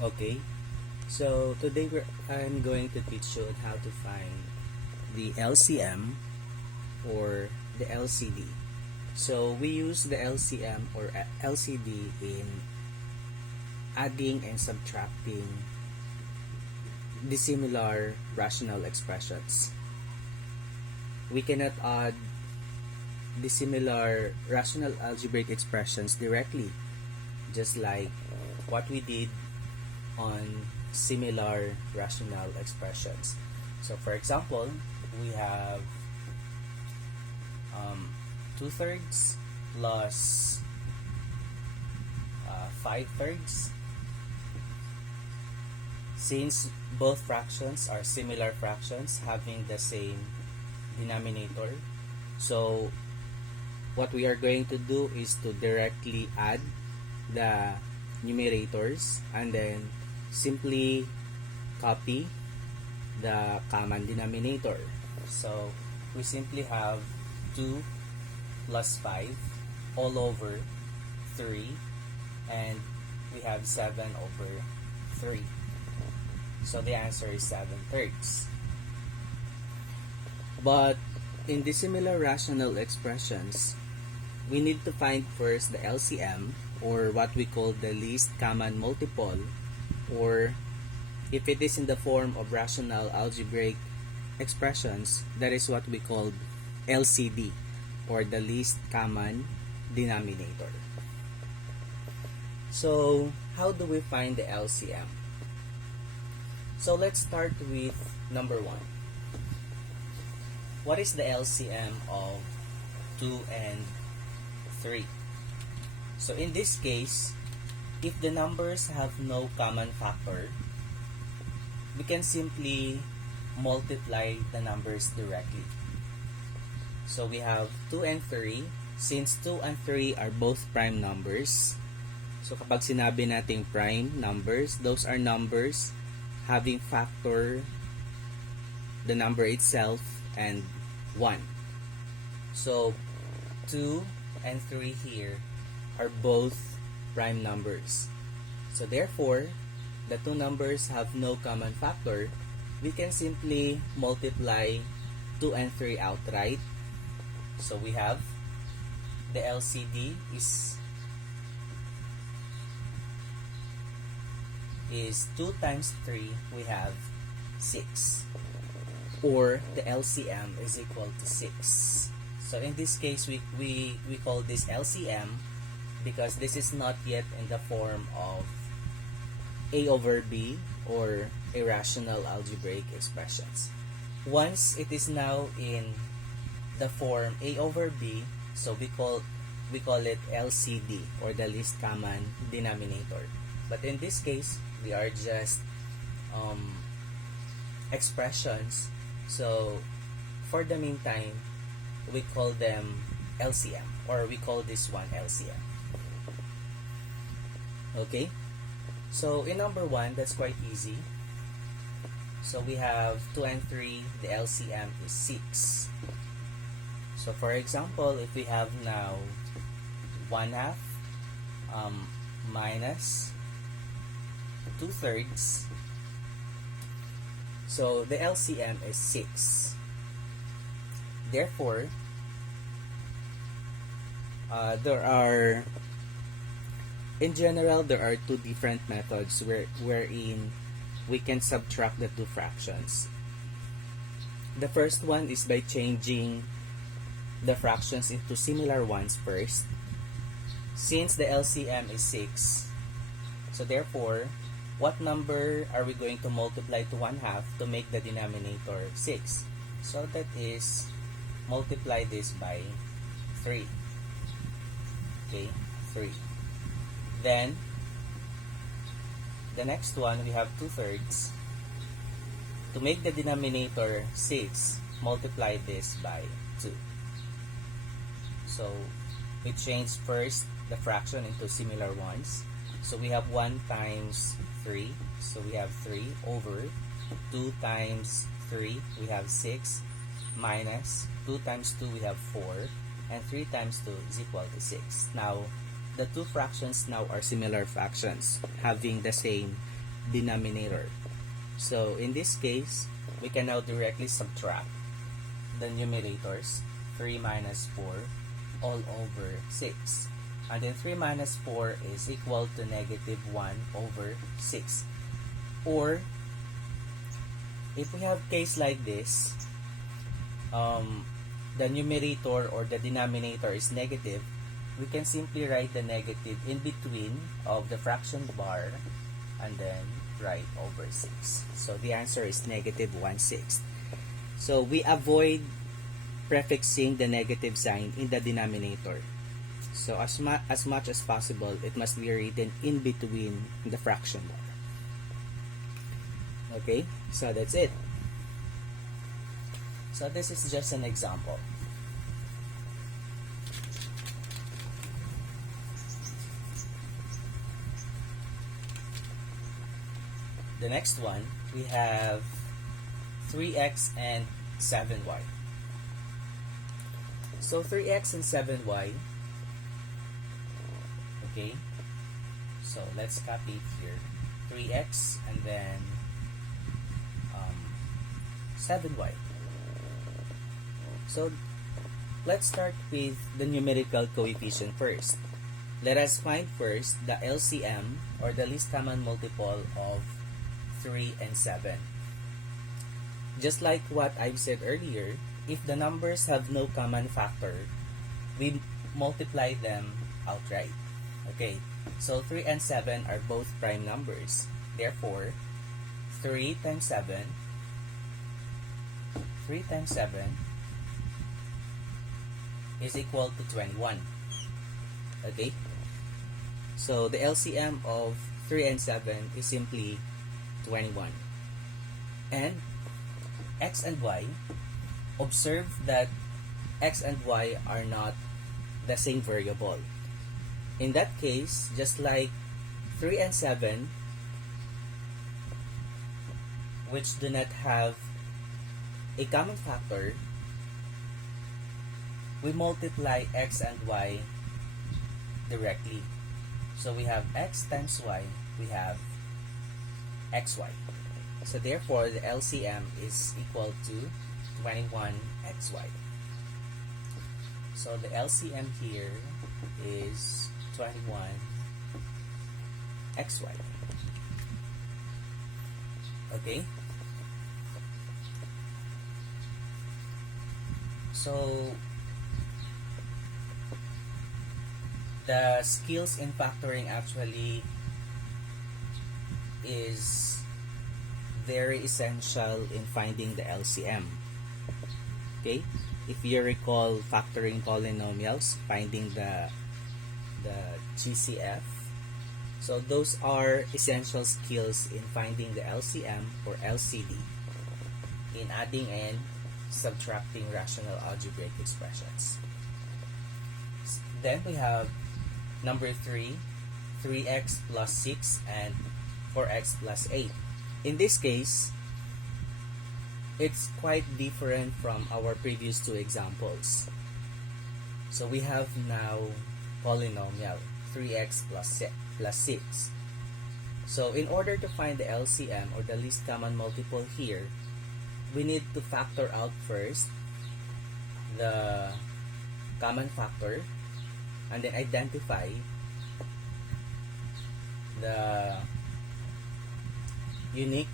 Okay, so today I'm going to teach you on how to find the LCM or the LCD. So we use the LCM or LCD in adding and subtracting dissimilar rational expressions. We cannot add dissimilar rational algebraic expressions directly, just like what we did on similar rational expressions. So for example, we have 2/3 plus 5/3. Since both fractions are similar fractions having the same denominator, so what we are going to do is to directly add the numerators and then simply copy the common denominator. So we simply have 2 plus 5 all over 3, and we have 7 over 3. So the answer is 7/3. But in dissimilar rational expressions, we need to find first the LCM, or what we call the least common multiple, or if it is in the form of rational algebraic expressions, that is what we call LCD, or the least common denominator. So how do we find the LCM? So let's start with number 1. What is the LCM of 2 and 3? So in this case, if the numbers have no common factor, we can simply multiply the numbers directly. So we have 2 and 3. Since 2 and 3 are both prime numbers, so kapag sinabi nating prime numbers, those are numbers having factor the number itself and 1. So 2 and 3 here are both prime numbers. So therefore, the two numbers have no common factor. We can simply multiply 2 and 3 outright. So we have the LCD is 2 times 3, we have 6. Or the LCM is equal to 6. So in this case, we call this LCM because this is not yet in the form of A over B or irrational algebraic expressions. Once it is now in the form A over B, so we call it LCD, or the least common denominator. But in this case, they are just expressions. So for the meantime, we call them LCM, or we call this one LCM. Okay, so in number 1, that's quite easy. So we have 2 and 3, the LCM is 6. So for example, if we have now 1/2 minus 2/3, so the LCM is 6. Therefore, in general, there are two different methods wherein we can subtract the two fractions. The first one is by changing the fractions into similar ones first. Since the LCM is 6, so therefore, what number are we going to multiply to 1/2 to make the denominator 6? So that is, multiply this by 3. Okay, 3. Then, the next one, we have 2/3. To make the denominator 6, multiply this by 2. So, we change first the fraction into similar ones. So we have 1 times 3. So we have 3 over 2 times 3. We have 6 minus 2 times 2. We have 4. And 3 times 2 is equal to 6. Now, the two fractions now are similar fractions having the same denominator. So in this case, we can now directly subtract the numerators, 3 minus 4 all over 6. And then 3 minus 4 is equal to negative 1 over 6. Or, if we have case like this, the numerator or the denominator is negative, we can simply write the negative in between of the fraction bar and then write over 6. So the answer is negative 1/6. So we avoid prefixing the negative sign in the denominator. So as much as possible, it must be written in between the fraction bar. Okay, so that's it. So this is just an example. The next one, we have 3x and 7y. So 3x and 7y. Okay, so let's copy it here. 3x and then 7y. So let's start with the numerical coefficient first. Let us find first the LCM or the least common multiple of 3 and 7. Just like what I've said earlier, if the numbers have no common factor, we multiply them outright. Okay, so 3 and 7 are both prime numbers. Therefore, 3 times 7 is equal to 21. Okay, so the LCM of 3 and 7 is simply 21. And x and y, observe that x and y are not the same variable. In that case, just like 3 and 7, which do not have a common factor, we multiply x and y directly. So we have x times y, we have xy. So therefore, the LCM is equal to 21xy. So the LCM here is 21xy. Okay? So the skills in factoring actually is very essential in finding the LCM. Okay? If you recall factoring polynomials, finding the GCF, so those are essential skills in finding the LCM or LCD, in adding and subtracting rational algebraic expressions. Then we have number 3, 3x plus 6 and 4x plus 8. In this case, it's quite different from our previous two examples. So we have now polynomial 3x plus 6. So in order to find the LCM or the least common multiple here, we need to factor out first the common factor and then identify the unique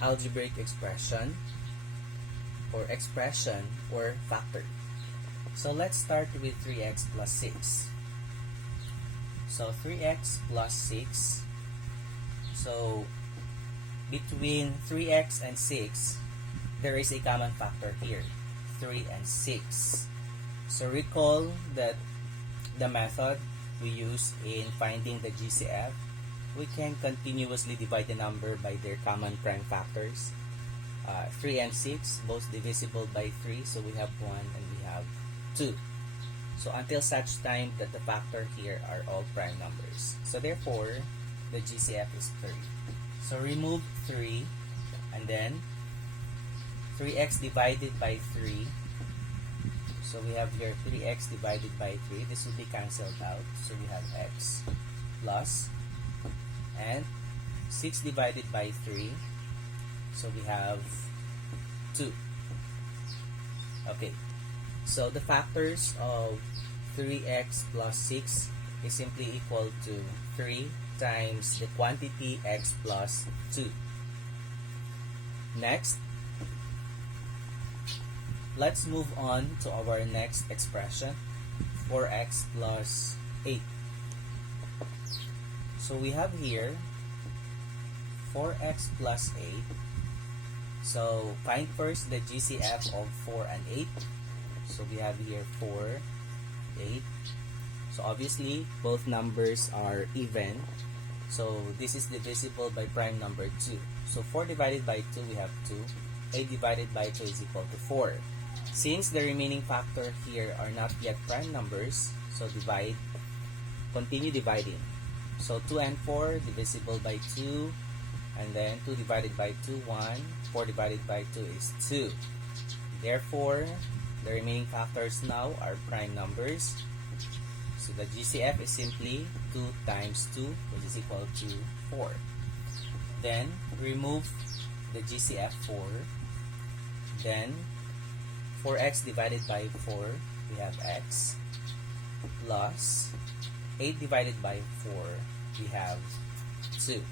algebraic expression or factor. So let's start with 3x plus 6. So 3x plus 6. So between 3x and 6, there is a common factor here, 3 and 6. So recall that the method we use in finding the GCF, we can continuously divide the number by their common prime factors. 3 and 6, both divisible by 3, so we have 1 and we have 2. So until such time that the factor here are all prime numbers. So therefore, the GCF is 3. So remove 3 and then 3x divided by 3. So we have here 3x divided by 3. This will be cancelled out. So we have x plus and 6 divided by 3, so we have 2. Okay, so the factors of 3x plus 6 is simply equal to 3 times the quantity x plus 2. Next, let's move on to our next expression, 4x plus 8. So we have here 4x plus 8. So find first the GCF of 4 and 8. So we have here 4, 8. So obviously both numbers are even. So this is divisible by prime number 2. So 4 divided by 2, we have 2. 8 divided by 2 is equal to 4. Since the remaining factor here are not yet prime numbers, so continue dividing. So 2 and 4 divisible by 2, and then 2 divided by 2, 1. 4 divided by 2 is 2. Therefore, the remaining factors now are prime numbers. So the GCF is simply 2 times 2, which is equal to 4. Then, remove the GCF 4. Then, 4x divided by 4, we have x, plus 8 divided by 4, we have 2.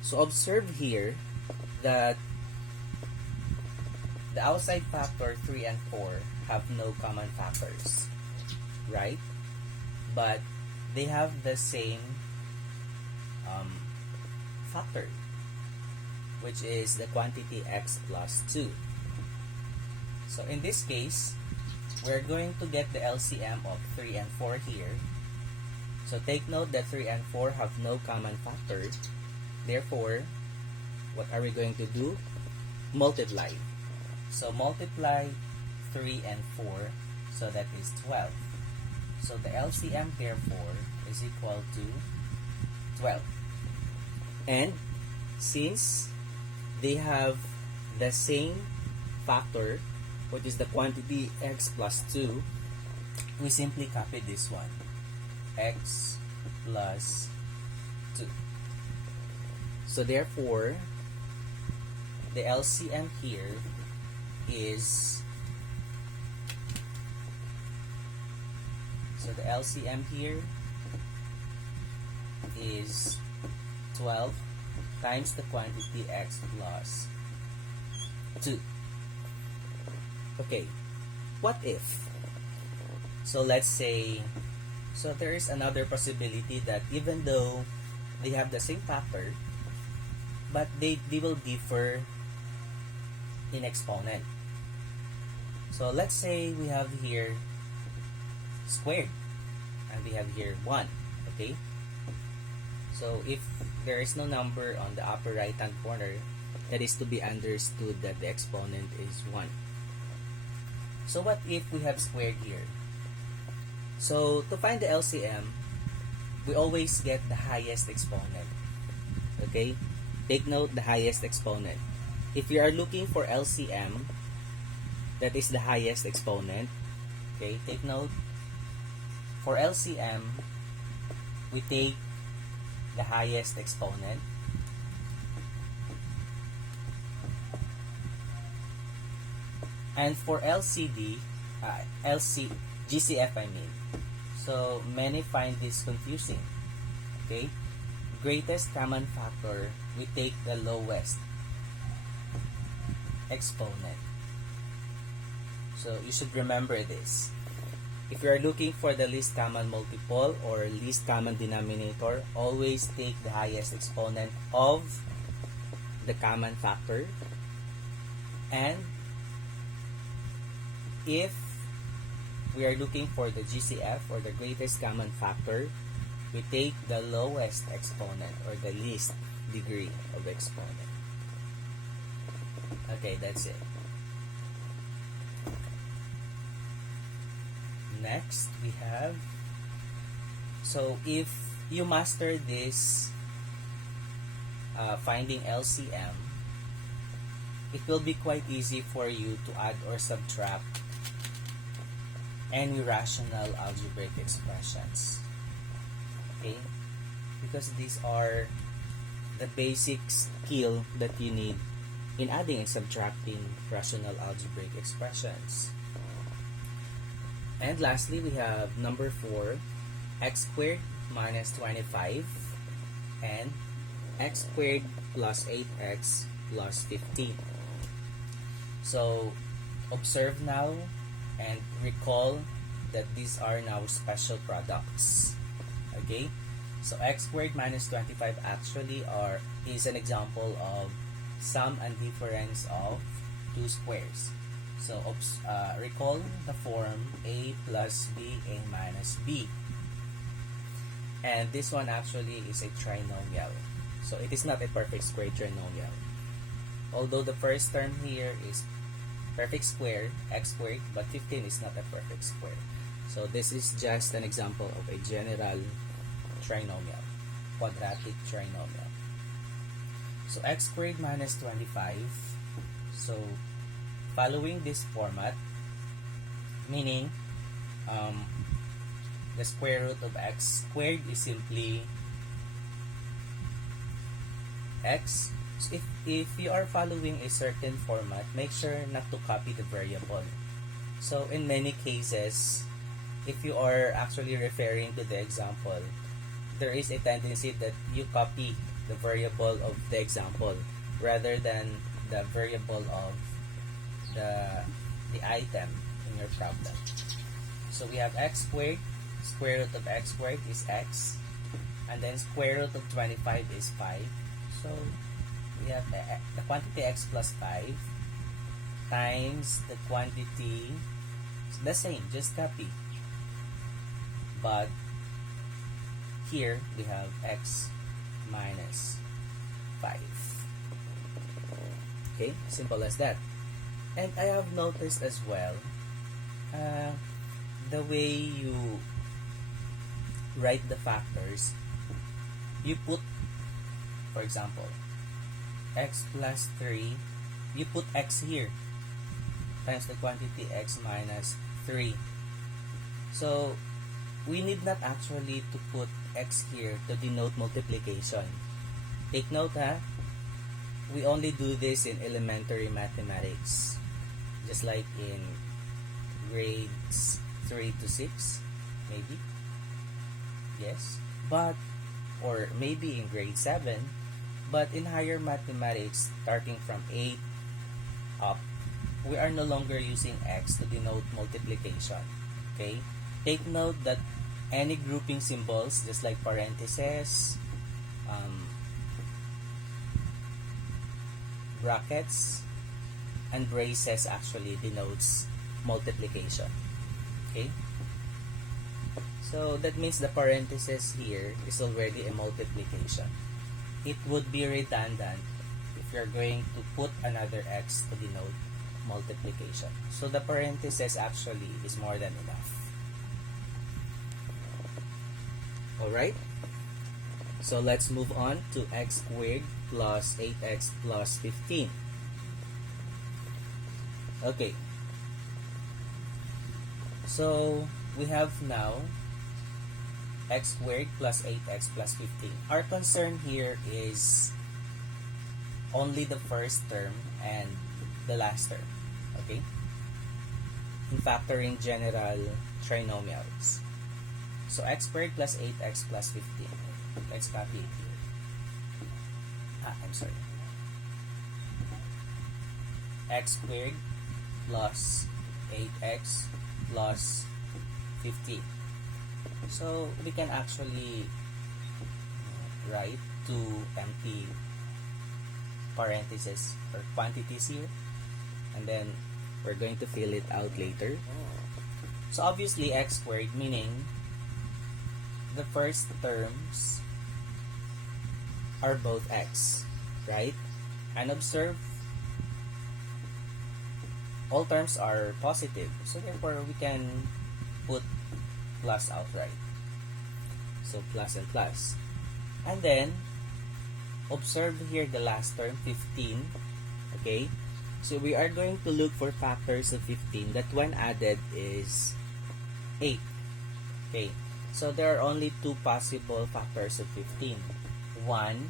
So observe here that the outside factor 3 and 4 have no common factors, right? But they have the same factor, which is the quantity x plus 2. So in this case, we're going to get the LCM of 3 and 4 here. So take note that 3 and 4 have no common factor. Therefore, what are we going to do? Multiply. So multiply 3 and 4, so that is 12. So the LCM therefore is equal to 12. And since they have the same factor, which is the quantity x plus 2, we simply copy this one, x plus 2. So therefore, the LCM here is, so the LCM here is 12 times the quantity x plus 2. Okay, what if? So let's say, so there is another possibility that even though they have the same factor, but they will differ in exponent. So let's say we have here squared, and we have here 1, okay? So if there is no number on the upper right hand corner, that is to be understood that the exponent is 1. So what if we have squared here? So to find the LCM, we always get the highest exponent. Okay? Take note, the highest exponent. If you are looking for LCM, that is the highest exponent. Okay? Take note, for LCM, we take the highest exponent. And for GCF I mean. So many find this confusing. Okay? Greatest common factor, we take the lowest exponent. So you should remember this. If you are looking for the least common multiple or least common denominator, always take the highest exponent of the common factor. And if we are looking for the GCF or the greatest common factor, we take the lowest exponent or the least degree of exponent. Okay, that's it. Next, we have, so if you master this finding LCM, it will be quite easy for you to add or subtract any rational algebraic expressions. Okay? because these are the basic skill that you need in adding and subtracting rational algebraic expressions. And lastly, we have number 4, x squared minus 25 and x squared plus 8x plus 15. So observe now and recall that these are now special products. Okay, so x squared minus 25 actually is an example of sum and difference of two squares. So recall the form a plus b, a minus b. And this one actually is a trinomial. So it is not a perfect square trinomial. Although the first term here is perfect square, x squared, but 15 is not a perfect square. So this is just an example of a general trinomial, quadratic trinomial. So x squared minus 25. So following this format, meaning the square root of x squared is simply x. So if you are following a certain format, make sure not to copy the variable. So in many cases, if you are actually referring to the example, there is a tendency that you copy the variable of the example rather than the variable of the item in your problem. So we have x squared, square root of x squared is x, and then square root of 25 is 5. So we have the quantity x plus 5 times the quantity, the same, just copy. But here we have x minus 5. Okay, simple as that. And I have noticed as well, the way you write the factors, you put, for example, x plus 3, you put x here times the quantity x minus 3. So we need not actually to put x here to denote multiplication. Take note, we only do this in elementary mathematics, just like in grades 3 to 6, maybe, yes, but, or maybe in grade 7, but in higher mathematics, starting from 8 up, we are no longer using x to denote multiplication. Okay, take note that any grouping symbols, just like parentheses, brackets, and braces actually denotes multiplication. Okay, so that means the parentheses here is already a multiplication. It would be redundant if you're going to put another x to denote multiplication. So the parentheses actually is more than enough. Alright, so let's move on to x squared plus 8x plus 15. Okay, so we have now x squared plus 8x plus 15. Our concern here is only the first term and the last term, okay? In factoring general trinomials. So x squared plus 8x plus 15. Let's copy it here. I'm sorry. X squared plus 8x plus 15. So we can actually write two empty parentheses or quantities here, and then we're going to fill it out later. So obviously x squared, meaning the first terms are both x, right? And observe, all terms are positive, so therefore we can put plus outright. So plus and plus. And then observe here the last term, 15. Okay, so we are going to look for factors of 15 that when added is 8. Okay, So there are only two possible factors of 15. 1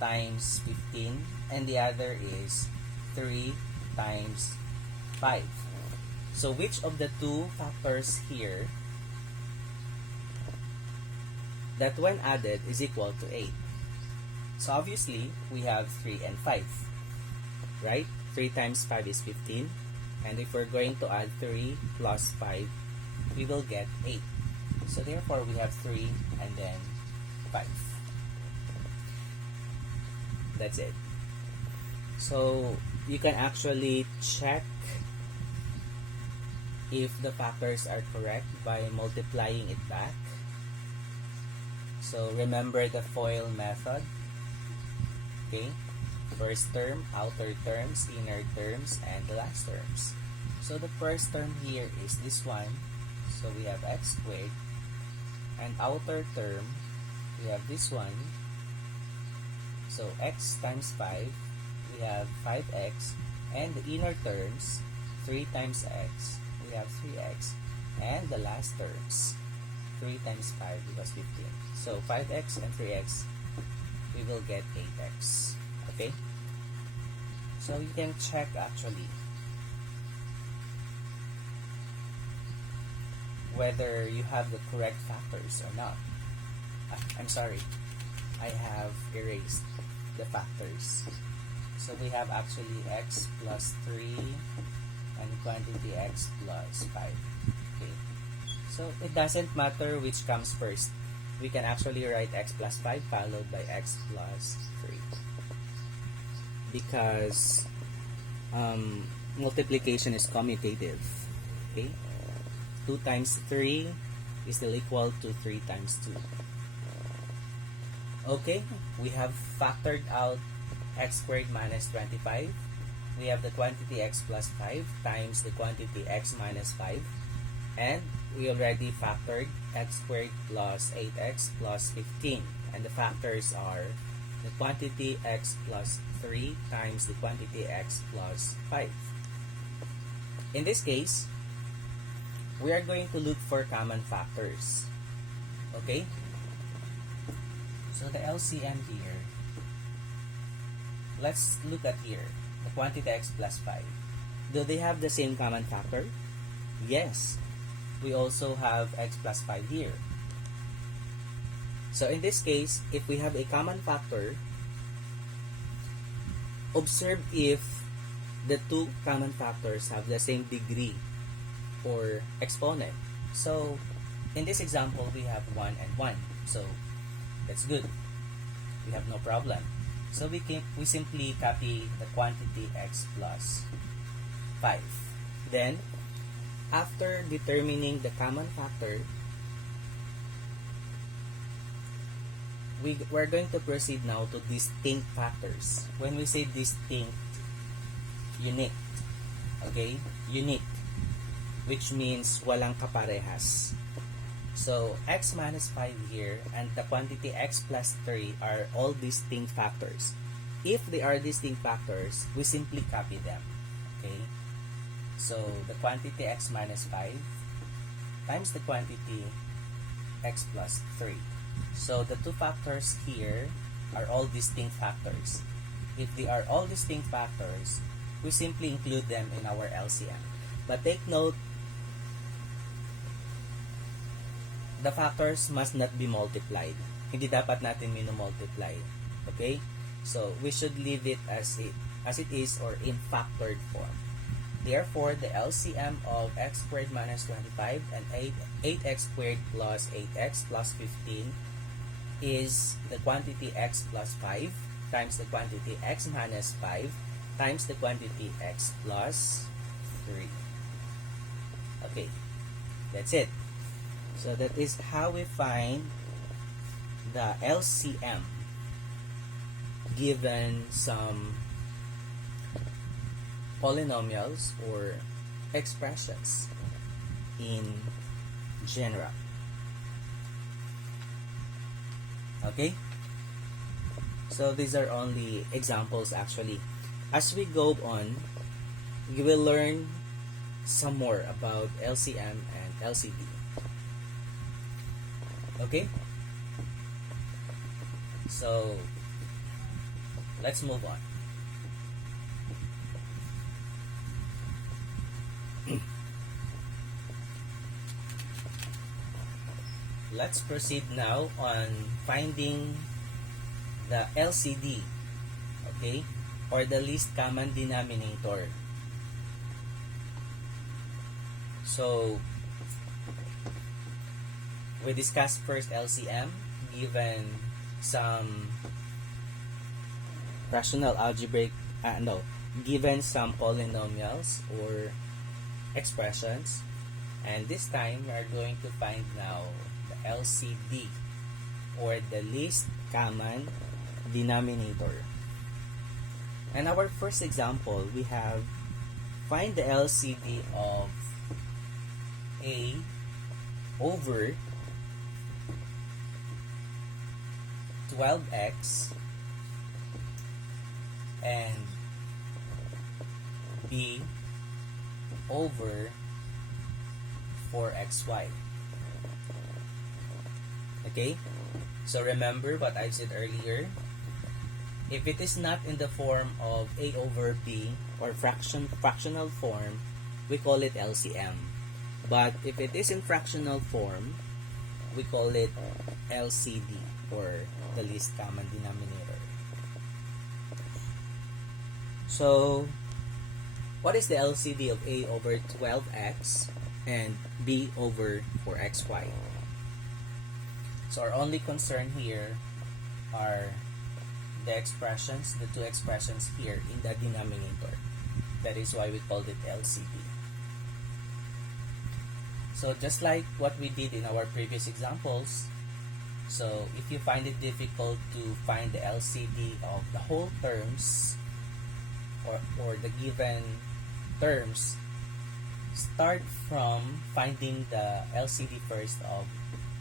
times 15 and the other is 3 times 5. So which of the two factors here that when added is equal to 8? So obviously we have 3 and 5, right? 3 times 5 is 15, and if we're going to add 3 plus 5, we will get 8. So therefore we have 3 and then 5. That's it. So you can actually check if the factors are correct by multiplying it back. So remember the FOIL method. Okay, first term, outer terms, inner terms, and the last terms. So the first term here is this one. So we have x squared, and outer term we have this one. So x times 5, we have 5x, and the inner terms, 3 times x, we have 3x, and the last terms, 3 times 5 equals 15. So 5x and 3x, we will get 8x. Okay? So you can check actually whether you have the correct factors or not. I'm sorry, I have erased the factors. So we have actually x plus 3 and quantity x plus 5. Okay. So it doesn't matter which comes first. We can actually write x plus 5 followed by x plus 3. Because multiplication is commutative. Okay. 2 times 3 is still equal to 3 times 2. Okay, we have factored out x squared minus 25. We have the quantity x plus 5 times the quantity x minus 5. And we already factored x squared plus 8x plus 15. And the factors are the quantity x plus 3 times the quantity x plus 5. In this case, we are going to look for common factors. Okay? So the LCM here, let's look at here, the quantity x plus 5. Do they have the same common factor? Yes. We also have x plus 5 here. So in this case, if we have a common factor, observe if the two common factors have the same degree or exponent. So in this example, we have 1 and 1. So that's good. We have no problem. So we simply copy the quantity x plus 5. Then, after determining the common factor, we're going to proceed now to distinct factors. When we say distinct, unique. Okay? Unique. Which means walang kaparehas. So, x minus 5 here and the quantity x plus 3 are all distinct factors. If they are distinct factors, we simply copy them. Okay? So, the quantity x minus 5 times the quantity x plus 3. So, the two factors here are all distinct factors. If they are all distinct factors, we simply include them in our LCM. But take note, the factors must not be multiplied. Hindi dapat natin multiply. Okay? So, we should leave it as it is or in factored form. Therefore, the LCM of x squared minus 25 and 8x squared plus 8x plus 15 is the quantity x plus 5 times the quantity x minus 5 times the quantity x plus 3. Okay. That's it. So that is how we find the LCM given some polynomials or expressions in general. Okay? So these are only examples actually. As we go on, you will learn some more about LCM and LCD. Okay? So, let's move on. Let's proceed now on finding the LCD, okay, or the least common denominator. So, we discussed first LCM, given some rational algebraic, given some polynomials or expressions, and this time we are going to find now the LCD, or the least common denominator. And our first example, we have find the LCD of A over 12x and B over 4xy. Okay? So remember what I said earlier. If it is not in the form of A over B or fractional form, we call it LCM. But if it is in fractional form, we call it LCD, or the least common denominator. So, what is the LCD of A over 12x and B over 4xy? So our only concern here are the expressions, the two expressions here in the denominator. That is why we called it LCD. So just like what we did in our previous examples, so if you find it difficult to find the LCD of the whole terms or the given terms, start from finding the LCD first of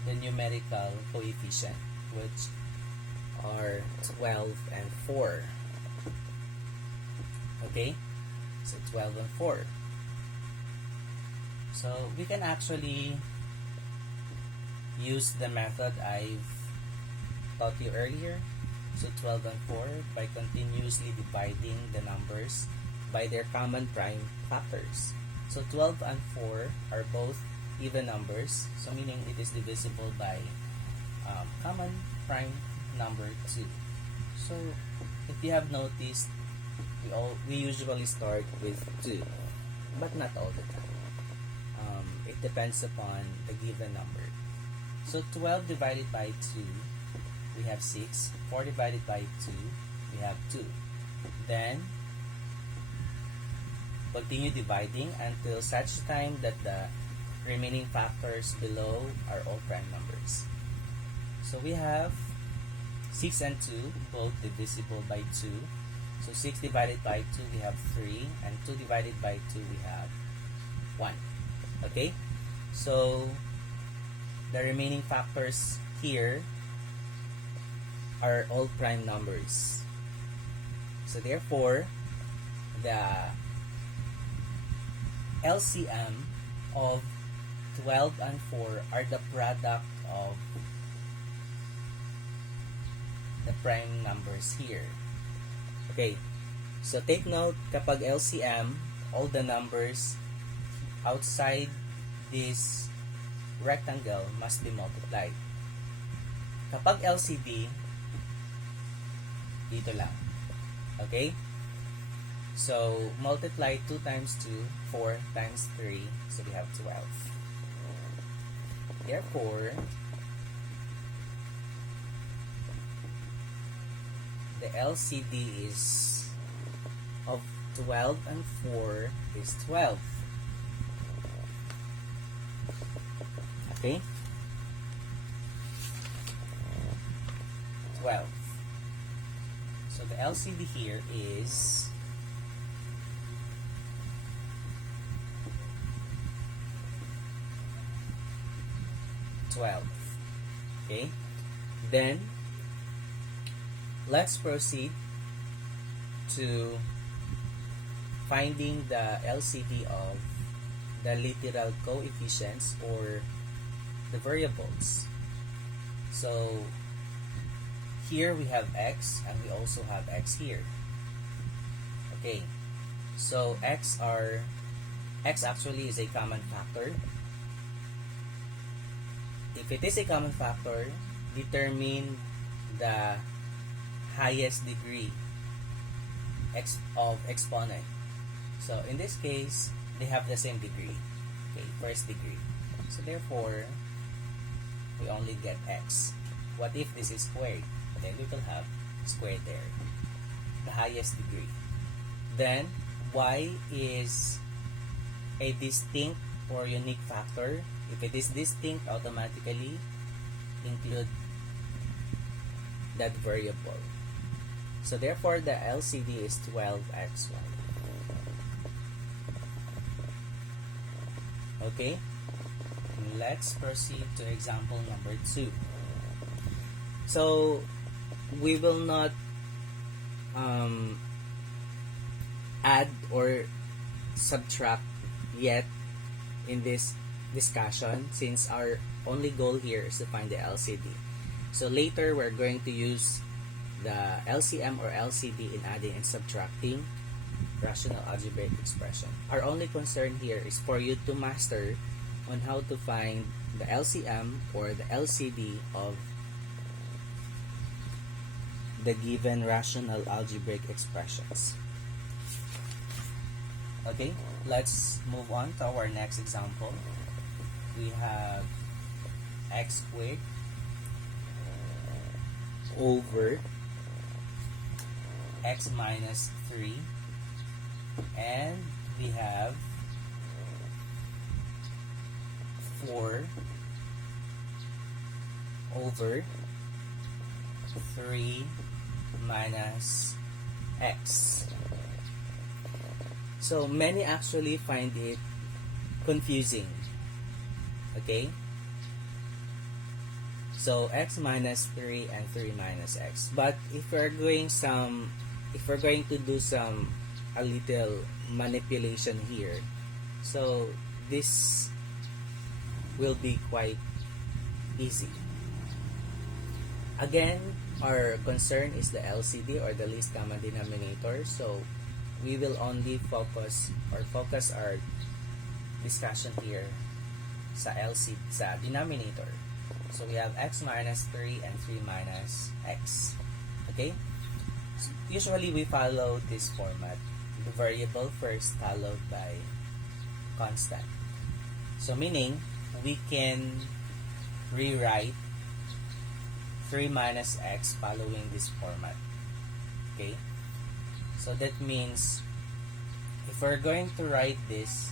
the numerical coefficient, which are 12 and 4. Okay? So 12 and 4. So we can actually use the method I've taught you earlier. So 12 and 4 by continuously dividing the numbers by their common prime factors. So 12 and 4 are both even numbers, so meaning it is divisible by common prime number 2. So if you have noticed, we usually start with 2, but not all the time. It depends upon the given number. So 12 divided by 2, we have 6. 4 divided by 2, we have 2. Then continue dividing until such time that the remaining factors below are all prime numbers. So we have 6 and 2, both divisible by 2. So 6 divided by 2, we have 3. And 2 divided by 2, we have 1. Okay? So the remaining factors here are all prime numbers. So therefore, the LCM of 12 and 4 are the product of the prime numbers here. Okay, so take note, kapag LCM, all the numbers outside this rectangle must be multiplied. Kapag LCD, dito lang. Okay? So, multiply 2 times 2, 4 times 3, so we have 12. Therefore, the LCD is of 12 and 4 is 12. Okay? 12. So the LCD here is 12. Okay? Then, let's proceed to finding the LCD of the literal coefficients or the variables. So here we have x and we also have x here. Okay, so x actually is a common factor. If it is a common factor, determine the highest degree of exponent. So in this case, they have the same degree. Okay, first degree. So therefore, we only get x. What if this is squared? Then we will have squared there, the highest degree. Then y is a distinct or unique factor. If it is distinct, automatically include that variable. So therefore, the LCD is 12xy. Okay, let's proceed to example number 2. So we will not add or subtract yet in this discussion, since our only goal here is to find the LCD. So later we're going to use the LCM or LCD in adding and subtracting rational algebraic expression. Our only concern here is for you to master on how to find the LCM or the LCD of the given rational algebraic expressions. Okay, let's move on to our next example. We have x squared over x minus 3, and we have 4 over 3 minus x. So many actually find it confusing. Okay, so x minus 3 and 3 minus x. But if we're going to do a little manipulation here, so this will be quite easy. Again, our concern is the LCD or the least common denominator. So we will only focus our discussion here sa LCD, sa denominator. So we have x minus 3 and 3 minus x. Okay? So usually we follow this format. The variable first followed by constant. So meaning, we can rewrite 3 minus x following this format. Okay? So that means, if we're going to write this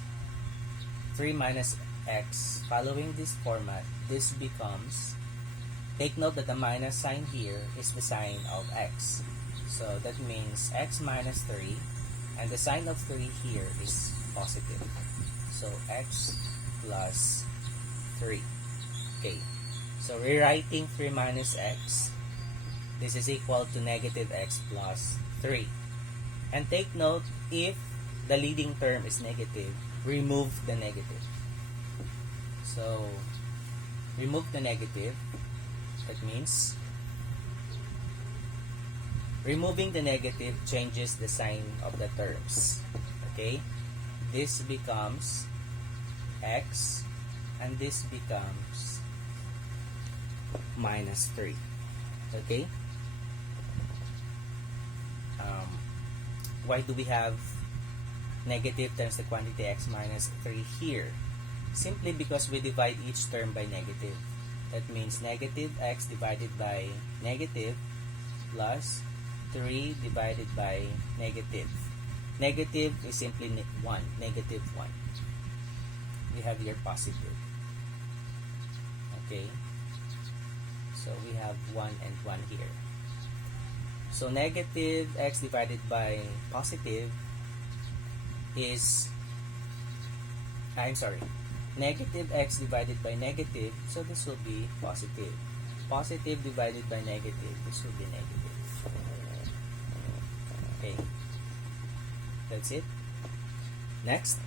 3 minus x following this format, this becomes, take note that the minus sign here is the sign of x. So that means x minus 3, and the sign of 3 here is positive. So x plus 3. Okay, so rewriting 3 minus x, this is equal to negative x plus 3. And take note, if the leading term is negative, remove the negative. So remove the negative. That means removing the negative changes the sign of the terms. Okay, this becomes x and this becomes minus 3. Okay, why do we have negative times the quantity x minus 3 here? Simply because we divide each term by negative. That means negative x divided by negative plus 3 divided by negative. Negative is simply 1, negative 1. We have here positive. Okay, so we have 1 and 1 here. So negative x divided by positive is, negative x divided by negative, so this will be positive. Positive divided by negative, this will be negative. Okay, that's it. Next,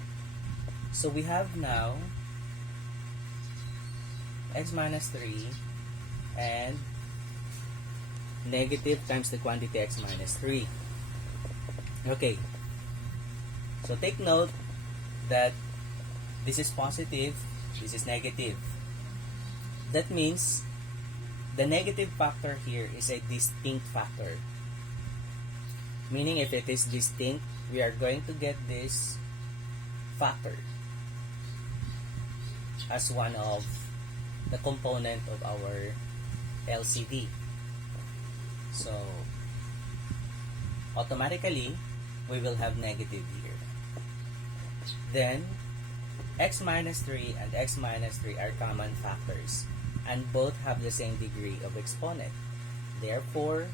so we have now x minus 3 and negative times the quantity x minus 3. Okay, so take note that this is positive, this is negative. That means the negative factor here is a distinct factor. Meaning if it is distinct, we are going to get this factor as one of the component of our LCD. So automatically we will have negative here. Then x minus 3 and x minus 3 are common factors and both have the same degree of exponent. Therefore,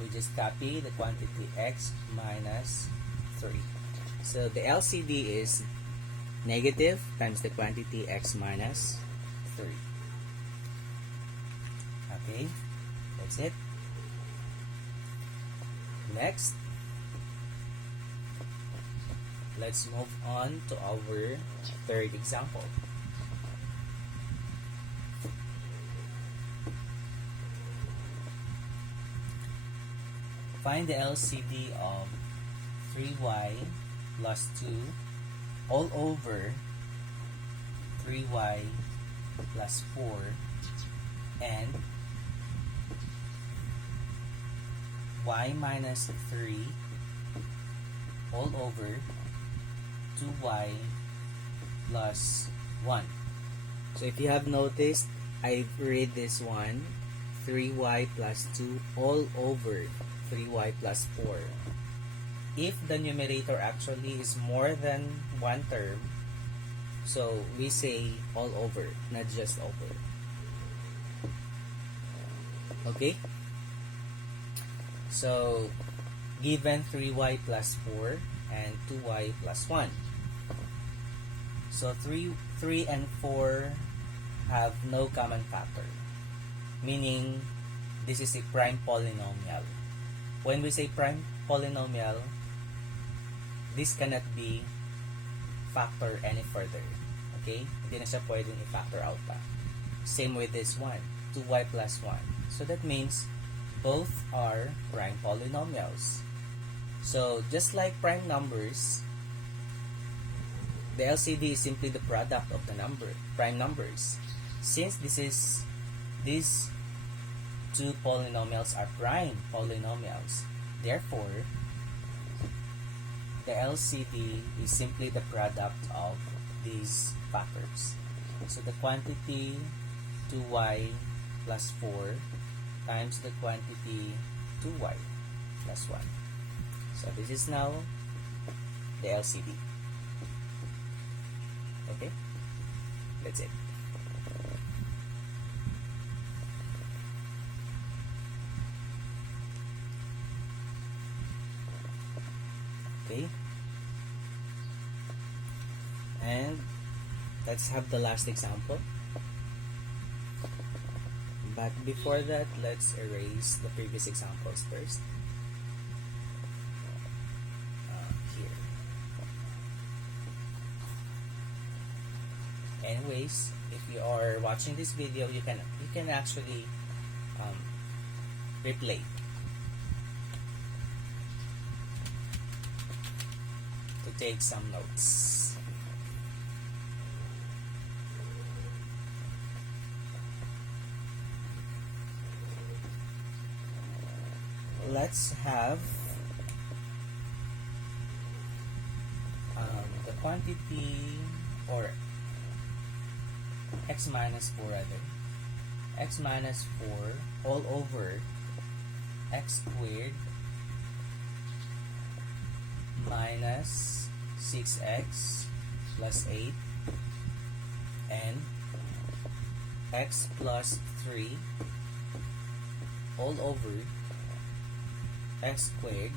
we just copy the quantity x minus 3. So the LCD is negative times the quantity x minus 3. Okay, that's it. Next, let's move on to our third example. Find the LCD of 3y plus 2 all over 3y plus 4 and y minus 3 all over 2y plus 1. So if you have noticed, I read this one 3y plus 2 all over 3y plus 4. If the numerator actually is more than one term, so we say all over, not just over. Okay? So, given 3y plus 4 and 2y plus 1. So, 3 and 4 have no common factor. Meaning, this is a prime polynomial. When we say prime polynomial, this cannot be factor any further. Okay? Hindi na siya pwedeng i-factor out pa. Same with this one, 2y plus 1. So that means both are prime polynomials. So just like prime numbers, the LCD is simply the product of the prime numbers. Since these two polynomials are prime polynomials, therefore the LCD is simply the product of these factors. So the quantity 2y plus 4 times the quantity 2y plus 1. So this is now the LCD. Okay? That's it. Okay, and let's have the last example. But before that, let's erase the previous examples first. Here. Anyways, if you are watching this video, you can actually replay to take some notes. Let's have the quantity, or x minus 4 rather, x minus 4 all over x squared minus 6x plus 8 and x plus 3 all over x squared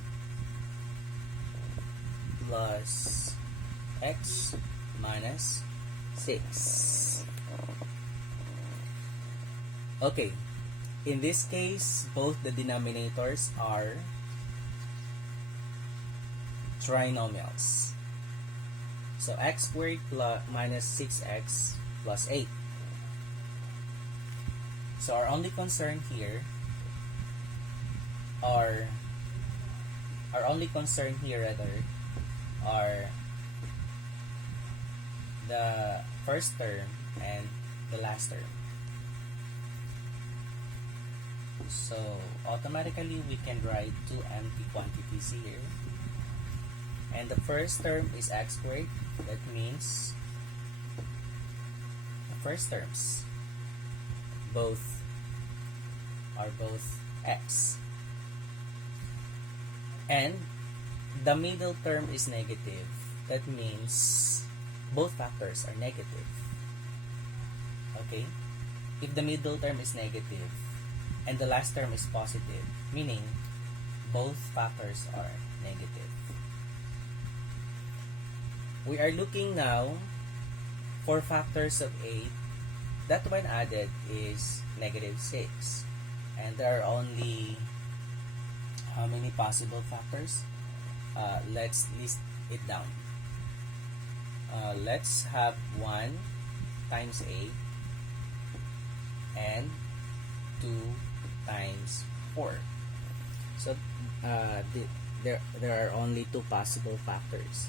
plus x minus 6. Okay, in this case, both the denominators are trinomials. So x squared plus minus 6x plus 8. So our only concern here are are the first term and the last term. So automatically we can write two empty quantities here. And the first term is x squared. That means the first terms are both x. And the middle term is negative. That means both factors are negative. Okay? If the middle term is negative and the last term is positive, meaning both factors are negative. We are looking now for factors of 8. That when added is negative 6. And there are only how many possible factors? Let's list it down. Let's have 1 times 8 and 2 times 4. So there are only two possible factors.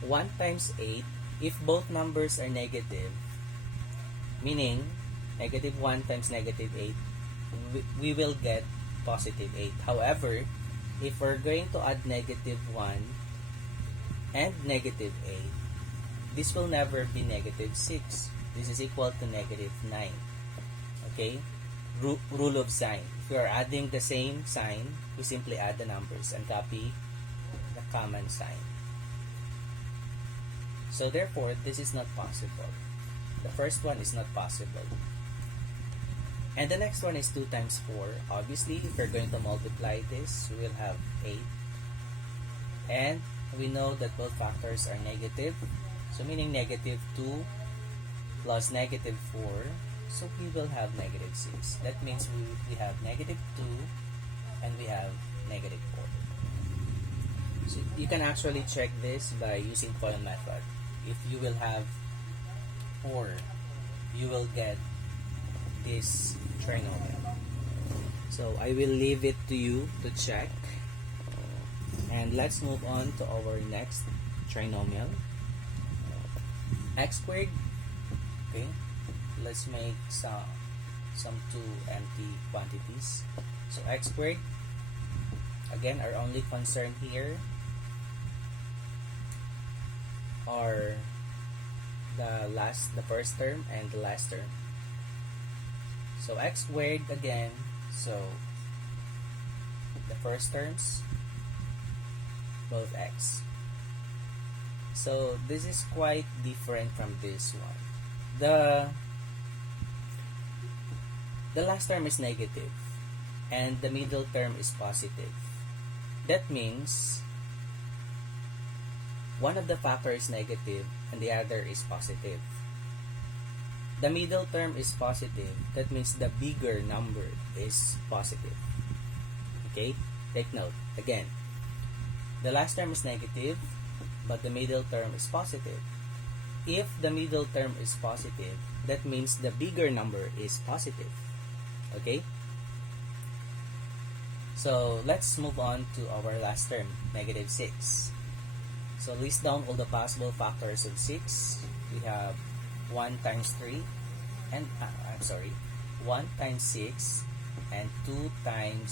1 times 8, if both numbers are negative, meaning negative 1 times negative 8, we will get positive 8. However, if we're going to add negative 1 and negative 8, this will never be negative 6. This is equal to negative 9. Okay? Rule of sign. If we are adding the same sign, we simply add the numbers and copy the common sign. So therefore, this is not possible. The first one is not possible. And the next one is 2 times 4. Obviously, if we're going to multiply this, we will have 8. And we know that both factors are negative. So meaning negative 2 plus negative 4. So we will have negative 6. That means we have negative 2 and we have negative 4. So you can actually check this by using FOIL method. If you will have 4, you will get this trinomial. So I will leave it to you to check. And let's move on to our next trinomial. X squared. Okay. Let's make some two empty quantities. So x squared. Again, our only concern here are the first term and the last term. So x squared again, so the first terms, both x. So this is quite different from this one. The last term is negative and the middle term is positive. That means one of the factors is negative and the other is positive. The middle term is positive. That means the bigger number is positive. Okay? Take note. Again, the last term is negative, but the middle term is positive. If the middle term is positive, that means the bigger number is positive. Okay? So, let's move on to our last term, negative 6. So, list down all the possible factors of 6. We have 1 times 3 and 1 times 6 and 2 times